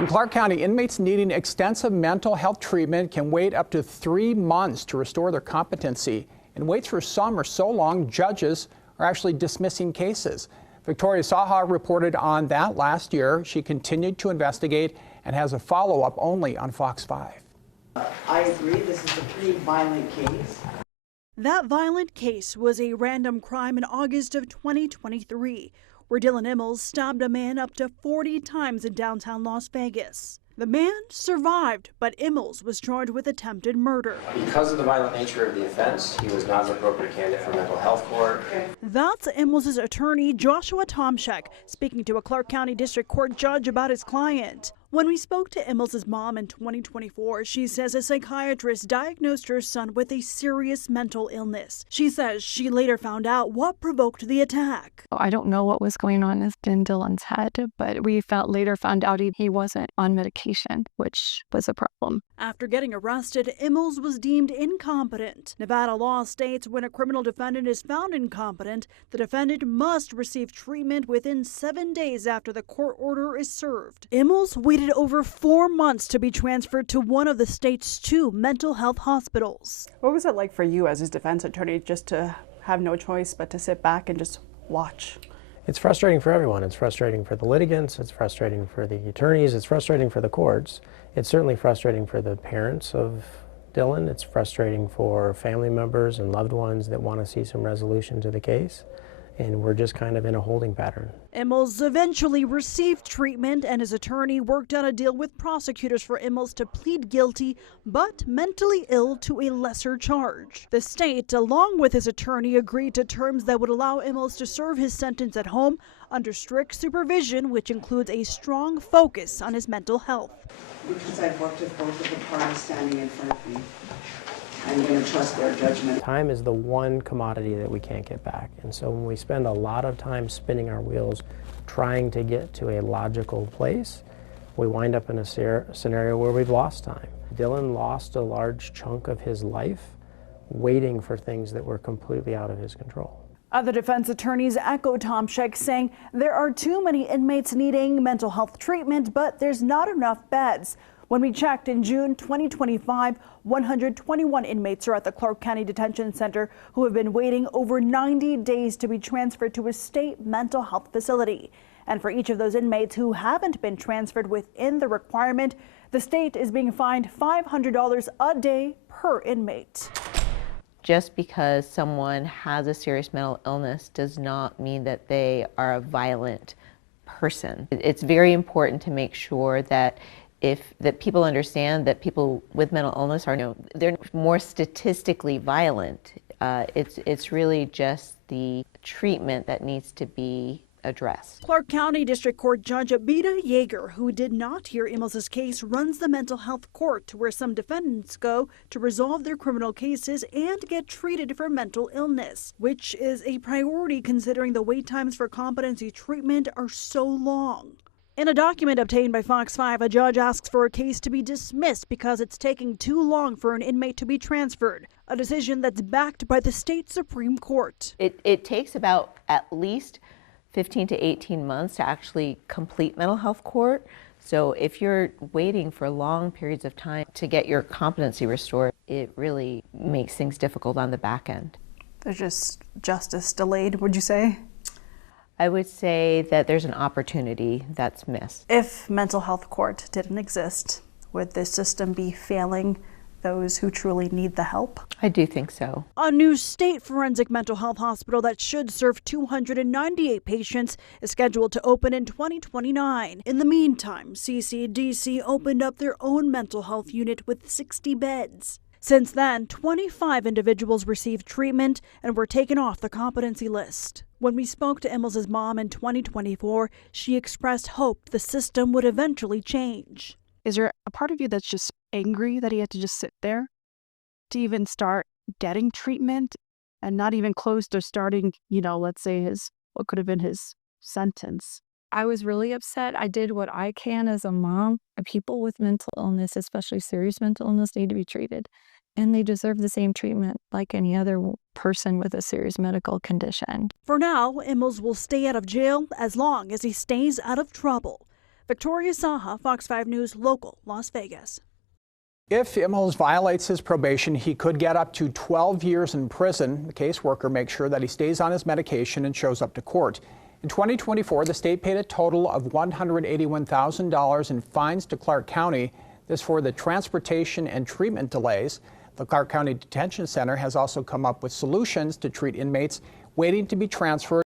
In Clark County, inmates needing extensive mental health treatment can wait up to 3 months to restore their competency. And waits for some are so long, judges are actually dismissing cases. Victoria Saha reported on that last year. She continued to investigate and has a follow-up only on Fox 5. I agree, this is a pretty violent case. That violent case was a random crime in August of 2023, where Dylan Immels stabbed a man up to 40 times in downtown Las Vegas. The man survived, but Immels was charged with attempted murder. Because of the violent nature of the offense, he was not an appropriate candidate for mental health court. That's Immels' attorney, Joshua Tomczyk, speaking to a Clark County District Court judge about his client. When we spoke to Immels' mom in 2024, she says a psychiatrist diagnosed her son with a serious mental illness. She says she later found out what provoked the attack. I don't know what was going on in Dylan's head, but we later found out he wasn't on medication, which was a problem. After getting arrested, Immels was deemed incompetent. Nevada law states when a criminal defendant is found incompetent, the defendant must receive treatment within 7 days after the court order is served. Immels waited over 4 months to be transferred to one of the state's 2 mental health hospitals. What was it like for you as his defense attorney just to have no choice but to sit back and just watch? It's frustrating for everyone. It's frustrating for the litigants, it's frustrating for the attorneys, it's frustrating for the courts. It's certainly frustrating for the parents of Dylan. It's frustrating for family members and loved ones that want to see some resolution to the case. And we're just kind of in a holding pattern. Immels eventually received treatment, and his attorney worked out a deal with prosecutors for Immels to plead guilty, but mentally ill, to a lesser charge. The state, along with his attorney, agreed to terms that would allow Immels to serve his sentence at home under strict supervision, which includes a strong focus on his mental health. Because I've worked with both of the parties standing in front of me, I'm going to trust their judgment. Time is the one commodity that we can't get back. And so when we spend a lot of time spinning our wheels trying to get to a logical place, we wind up in a scenario where we've lost time. Dylan lost a large chunk of his life waiting for things that were completely out of his control. Other defense attorneys echo Tomczyk, saying there are too many inmates needing mental health treatment, but there's not enough beds. When we checked in June 2025, 121 inmates are at the Clark County Detention Center who have been waiting over 90 days to be transferred to a state mental health facility. And for each of those inmates who haven't been transferred within the requirement, the state is being fined $500 a day per inmate. Just because someone has a serious mental illness does not mean that they are a violent person. It's very important to make sure that people understand that people with mental illness are, they're more statistically violent. It's really just the treatment that needs to be addressed. Clark County District Court Judge Abida Yeager, who did not hear Immels' case, runs the mental health court where some defendants go to resolve their criminal cases and get treated for mental illness, which is a priority considering the wait times for competency treatment are so long. In a document obtained by Fox 5, a judge asks for a case to be dismissed because it's taking too long for an inmate to be transferred, a decision that's backed by the state Supreme Court. It takes about at least 15 to 18 months to actually complete mental health court. So if you're waiting for long periods of time to get your competency restored, it really makes things difficult on the back end. There's just justice delayed, would you say? I would say that there's an opportunity that's missed. If mental health court didn't exist, would this system be failing those who truly need the help? I do think so. A new state forensic mental health hospital that should serve 298 patients is scheduled to open in 2029. In the meantime, CCDC opened up their own mental health unit with 60 beds. Since then, 25 individuals received treatment and were taken off the competency list. When we spoke to Immels' mom in 2024, she expressed hope the system would eventually change. Is there a part of you that's just angry that he had to just sit there to even start getting treatment and not even close to starting, let's say what could have been his sentence? I was really upset. I did what I can as a mom. People with mental illness, especially serious mental illness, need to be treated. And they deserve the same treatment like any other person with a serious medical condition. For now, Immels will stay out of jail as long as he stays out of trouble. Victoria Saha, Fox 5 News, Local, Las Vegas. If Immels violates his probation, he could get up to 12 years in prison. The caseworker makes sure that he stays on his medication and shows up to court. In 2024, the state paid a total of $181,000 in fines to Clark County. This for the transportation and treatment delays. The Clark County Detention Center has also come up with solutions to treat inmates waiting to be transferred